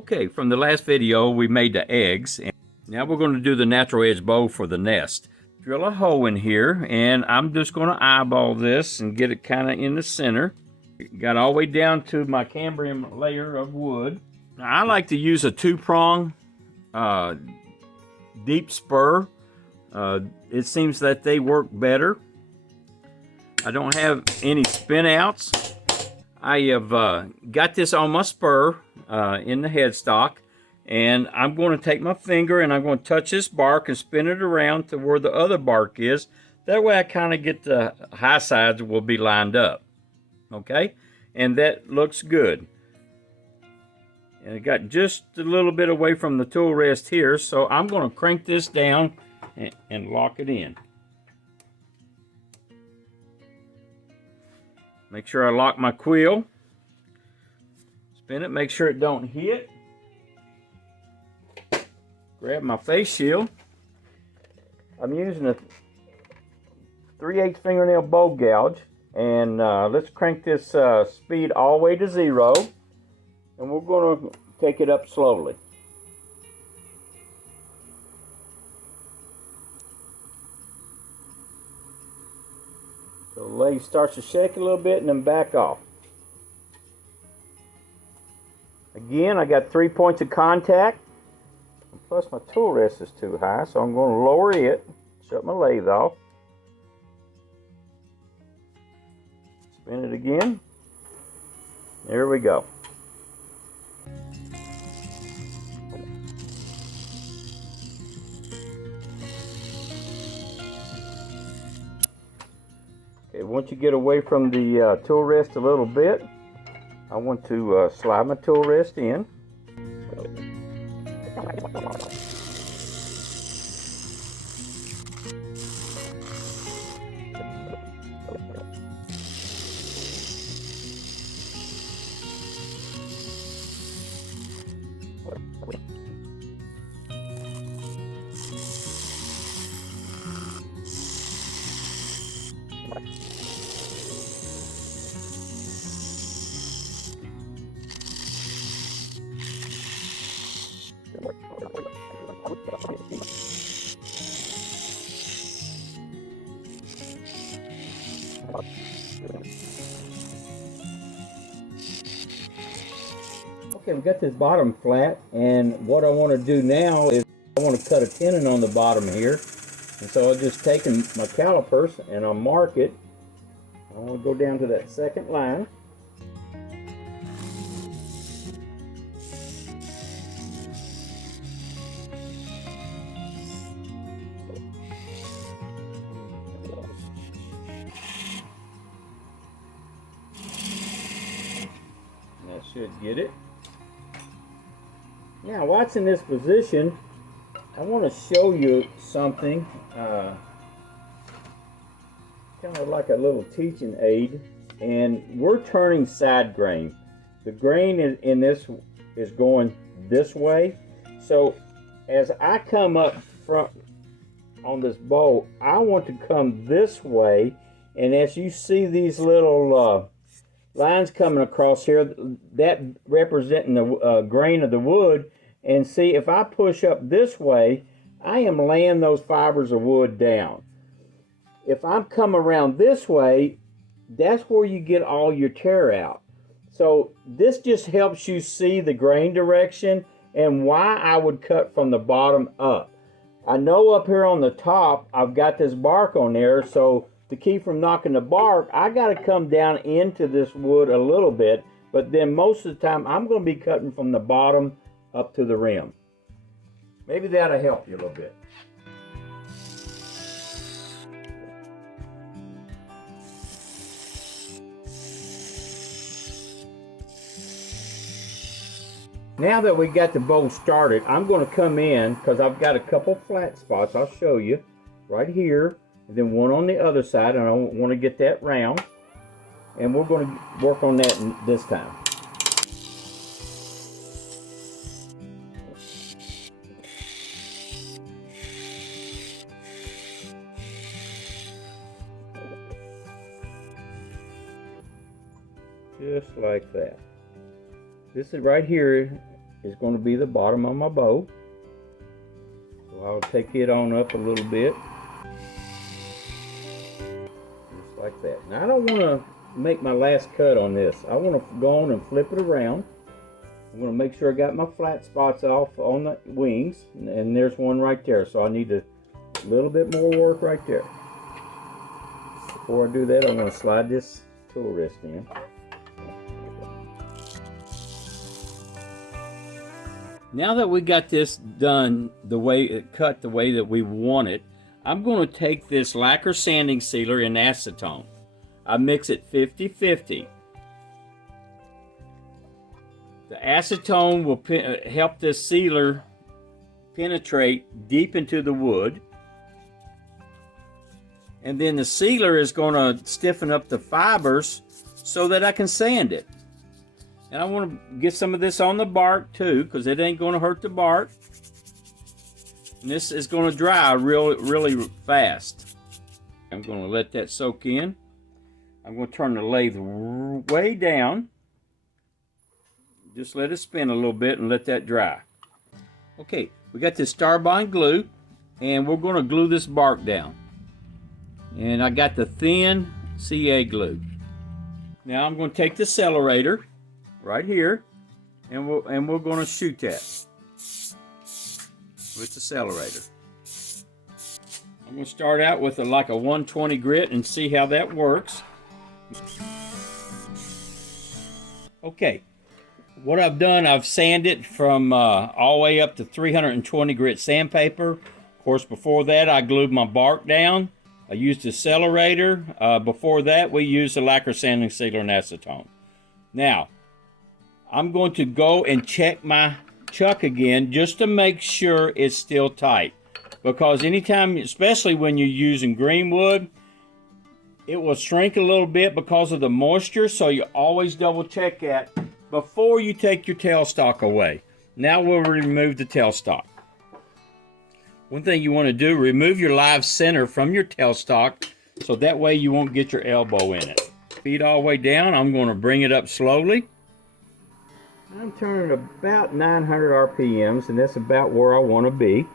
Okay, from the last video we made the eggs, and now we're going to do the natural edge bow for the nest. Drill a hole in here, and I'm just going to eyeball this and get it kind of in the center. Got all the way down to my cambrium layer of wood. Now, I like to use a 2-prong deep spur. It seems that they work better. I don't have any spin outs. I have got this on my spur in the headstock, and I'm going to take my finger and I'm going to touch this bark and spin it around to where the other bark is. That way I kind of get the high sides will be lined up. Okay, and that looks good. And it got just a little bit away from the tool rest here, so I'm going to crank this down and lock it in. Make sure I lock my quill. Spin it, make sure it don't hit. Grab my face shield. I'm using a 3/8 fingernail bow gouge, and let's crank this speed all the way to 0, and we're going to take it up slowly. So the leg starts to shake a little bit and then back off. Again, I got 3 points of contact. Plus my tool rest is too high, so I'm going to lower it, shut my lathe off. Spin it again. There we go. Okay, once you get away from the tool rest a little bit, I want to slide my tool rest in. Okay, we've got this bottom flat, and what I want to do now is I want to cut a tenon on the bottom here. And so I'll just take my calipers and I'll mark it. I want to go down to that second line. That should get it. Now, while it's in this position, I want to show you something, kind of like a little teaching aid. And we're turning side grain. The grain in this is going this way. So as I come up front on this bow, I want to come this way. And as you see these little lines coming across here, that representing the grain of the wood. And see, if I push up this way, I am laying those fibers of wood down. If I'm coming around this way, that's where you get all your tear out. So this just helps you see the grain direction and why I would cut from the bottom up. I know up here on the top, I've got this bark on there, so to keep from knocking the bark, I got to come down into this wood a little bit, but then most of the time I'm going to be cutting from the bottom up to the rim. Maybe that'll help you a little bit. Now that we got the bow started, I'm going to come in because I've got a couple flat spots. I'll show you right here, and then one on the other side, and I want to get that round. And we're going to work on that this time. Just like that. This is right here is going to be the bottom of my bow. So I'll take it on up a little bit. Just like that. Now I don't want to make my last cut on this. I want to go on and flip it around. I'm going to make sure I got my flat spots off on the wings. And there's one right there. So I need a little bit more work right there. Before I do that, I'm going to slide this tool wrist in. Now that we got this done the way it cut, the way that we want it, I'm going to take this lacquer sanding sealer in acetone. I mix it 50-50. The acetone will help this sealer penetrate deep into the wood. And then the sealer is going to stiffen up the fibers so that I can sand it. And I want to get some of this on the bark too, because it ain't going to hurt the bark. And this is going to dry really fast. I'm going to let that soak in. I'm going to turn the lathe way down. Just let it spin a little bit and let that dry. Okay, we got this Starbond glue, and we're going to glue this bark down. And I got the thin CA glue. Now I'm going to take the accelerator right here, and we're going to shoot that with the accelerator. I'm going to start out with like a 120 grit and see how that works. Okay, what I've done, I've sanded from all the way up to 320 grit sandpaper. Of course, before that, I glued my bark down. I used the accelerator. Before that, we used the lacquer sanding sealer and acetone. Now, I'm going to go and check my chuck again just to make sure it's still tight. Because anytime, especially when you're using green wood, it will shrink a little bit because of the moisture, so you always double check that before you take your tailstock away. Now we'll remove the tailstock. One thing you want to do, remove your live center from your tailstock so that way you won't get your elbow in it. Feet all the way down. I'm going to bring it up slowly. I'm turning about 900 RPMs, and that's about where I want to be.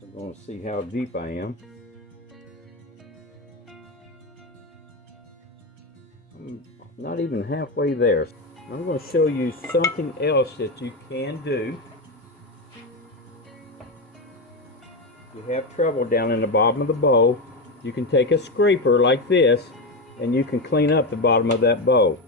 I'm going to see how deep I am. I'm not even halfway there. I'm going to show you something else that you can do. If you have trouble down in the bottom of the bow, you can take a scraper like this and you can clean up the bottom of that bow.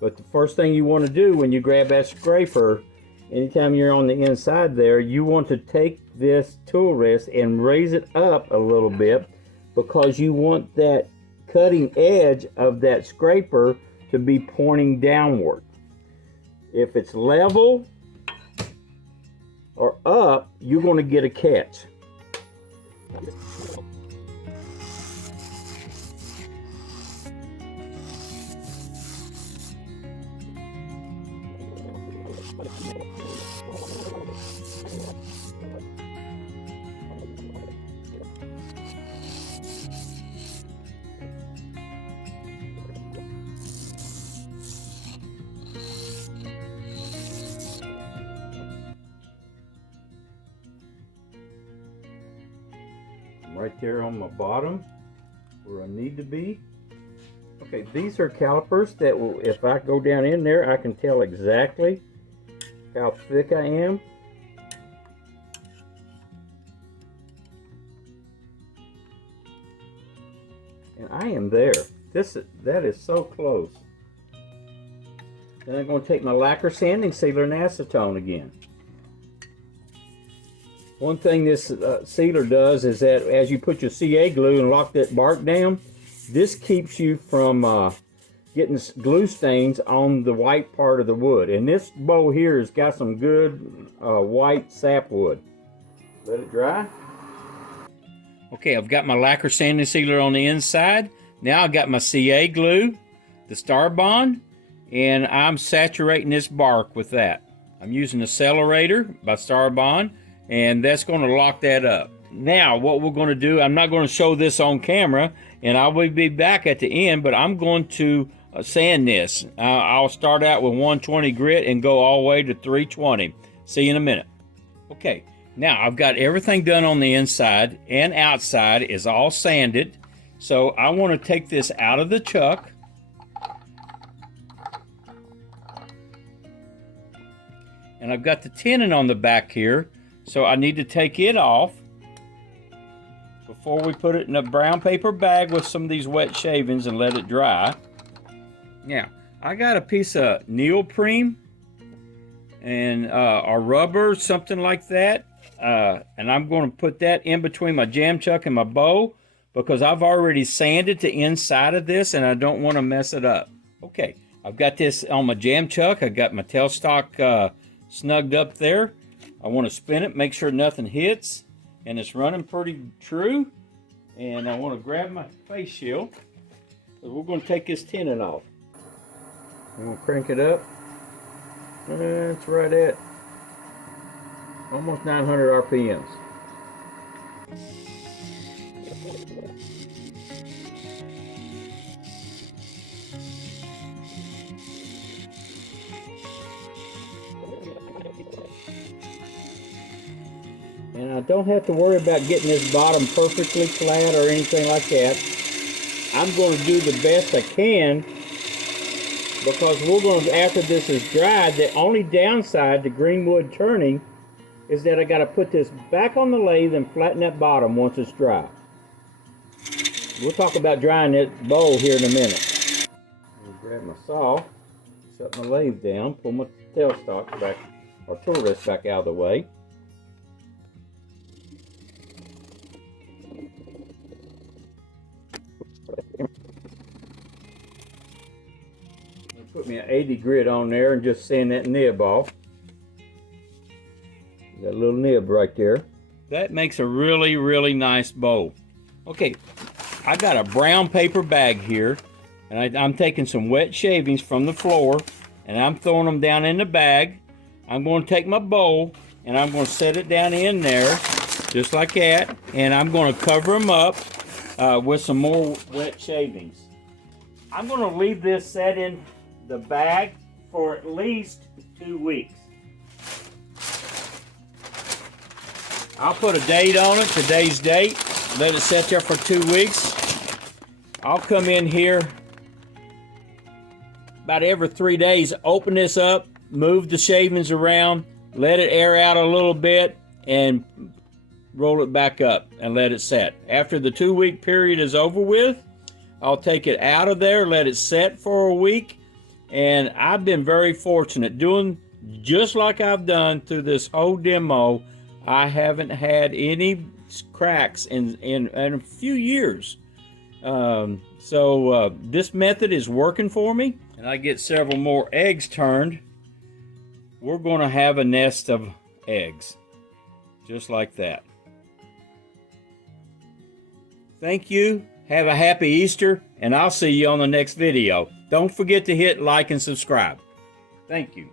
But the first thing you want to do when you grab that scraper, anytime you're on the inside there, you want to take this tool wrist and raise it up a little bit because you want that cutting edge of that scraper to be pointing downward. If it's level or up, you're going to get a catch. Right there on my bottom where I need to be. Okay, these are calipers that will, if I go down in there, I can tell exactly how thick I am. And I am there. That is so close. Then I'm going to take my lacquer sanding sealer and acetone again. One thing this sealer does is that as you put your CA glue and lock that bark down, this keeps you from getting glue stains on the white part of the wood. And this bow here has got some good white sapwood. Let it dry. Okay, I've got my lacquer sanding sealer on the inside. Now I've got my CA glue, the Star Bond, and I'm saturating this bark with that. I'm using Accelerator by Star Bond, and that's going to lock that up. Now what we're going to do, I'm not going to show this on camera, and I will be back at the end, but I'm going to sand this. I'll start out with 120 grit and go all the way to 320. See you in a minute. Okay, now I've got everything done on the inside and outside is all sanded. So I want to take this out of the chuck. And I've got the tenon on the back here, so I need to take it off before we put it in a brown paper bag with some of these wet shavings and let it dry. Now, I got a piece of neoprene and or rubber, something like that, and I'm going to put that in between my jam chuck and my bow because I've already sanded the inside of this and I don't want to mess it up. Okay, I've got this on my jam chuck. I got my tailstock snugged up there. I want to spin it, make sure nothing hits, and it's running pretty true. And I want to grab my face shield. So we're going to take this tenon off. I'm going to crank it up. It's right at almost 900 RPMs. And I don't have to worry about getting this bottom perfectly flat or anything like that. I'm going to do the best I can because we're going to, after this is dried, the only downside to green wood turning is that I got to put this back on the lathe and flatten that bottom once it's dry. We'll talk about drying that bowl here in a minute. I'll grab my saw, set my lathe down, pull my tailstock back, or tool rest back out of the way. Put me an 80 grit on there and just sand that nib off. Got a little nib right there. That makes a really, really nice bow. Okay, I got a brown paper bag here, and I'm taking some wet shavings from the floor, and I'm throwing them down in the bag. I'm going to take my bowl, and I'm going to set it down in there, just like that, and I'm going to cover them up with some more wet shavings. I'm going to leave this set in the bag for at least 2 weeks. I'll put a date on it, today's date, let it set there for 2 weeks. I'll come in here about every 3 days, open this up, move the shavings around, let it air out a little bit, and roll it back up and let it set. After the 2 week period is over with, I'll take it out of there, let it set for a week. And I've been very fortunate doing just like I've done through this whole demo. I haven't had any cracks in a few years. So this method is working for me. And I get several more eggs turned. We're going to have a nest of eggs. Just like that. Thank you. Have a happy Easter. And I'll see you on the next video. Don't forget to hit like and subscribe. Thank you.